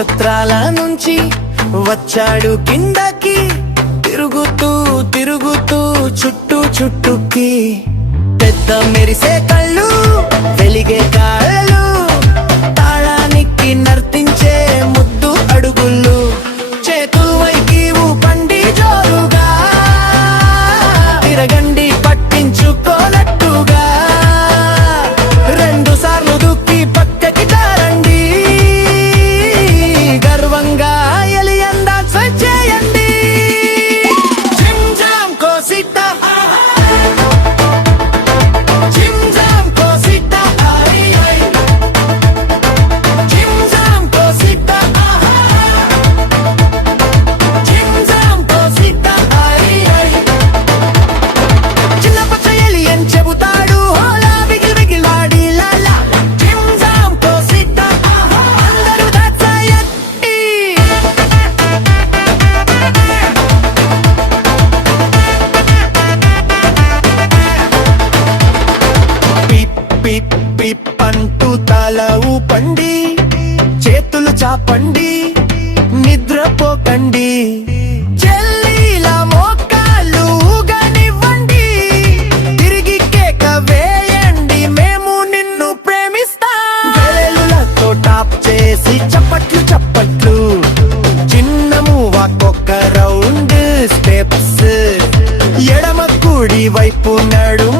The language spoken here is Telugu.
నక్షత్రాల నుంచి వచ్చాడు కిందకి, తిరుగుతూ తిరుగుతూ చుట్టూ చుట్టుకి. పెద్ద మెరిసే కళ్ళు, వెలిగే కాళ్ళు, తాళానికి నర్తించే ముద్దు అడుగులు. చేతులు వైకి ఊపండి జోరుగా, తిరగండి పట్టించుకోనట్టుగా. 2 సార్లు దుక్కి పక్కకి తారండి, గర్వంగా ఎలియన్ డాన్స్ చేయండి. జిమ్ జామ్ కోసిటా, జిమ్ జామ్ కోసిటా, జిమ్ జామ్ కోసిటా, జిమ్ జామ్ కోసిటా. చిన్న పచ్చ ఎలియన్ చెబుతాడు హోలా బిగిల్ బిగిలాడి లాలా. జిమ్ జామ్ కోసిటా, అందరూ దాచాయట్టి. పిప్ పిప్ పిప్ అంటూ తల ఊపండి, చేతులు చాపండి, నిద్రపోకండి. చెల్లీల మోకాళ్ళు ఊగనివ్వండి, తిరిగి కేక వేయండి, మేము నిన్ను ప్రేమిస్తాం. వేలులతో టాప్ చేసి చప్పట్లు చప్పట్లు, చిన్న మూవాకొక్క రౌండ్ స్టెప్స్, ఎడమ కుడి వైపు నడుము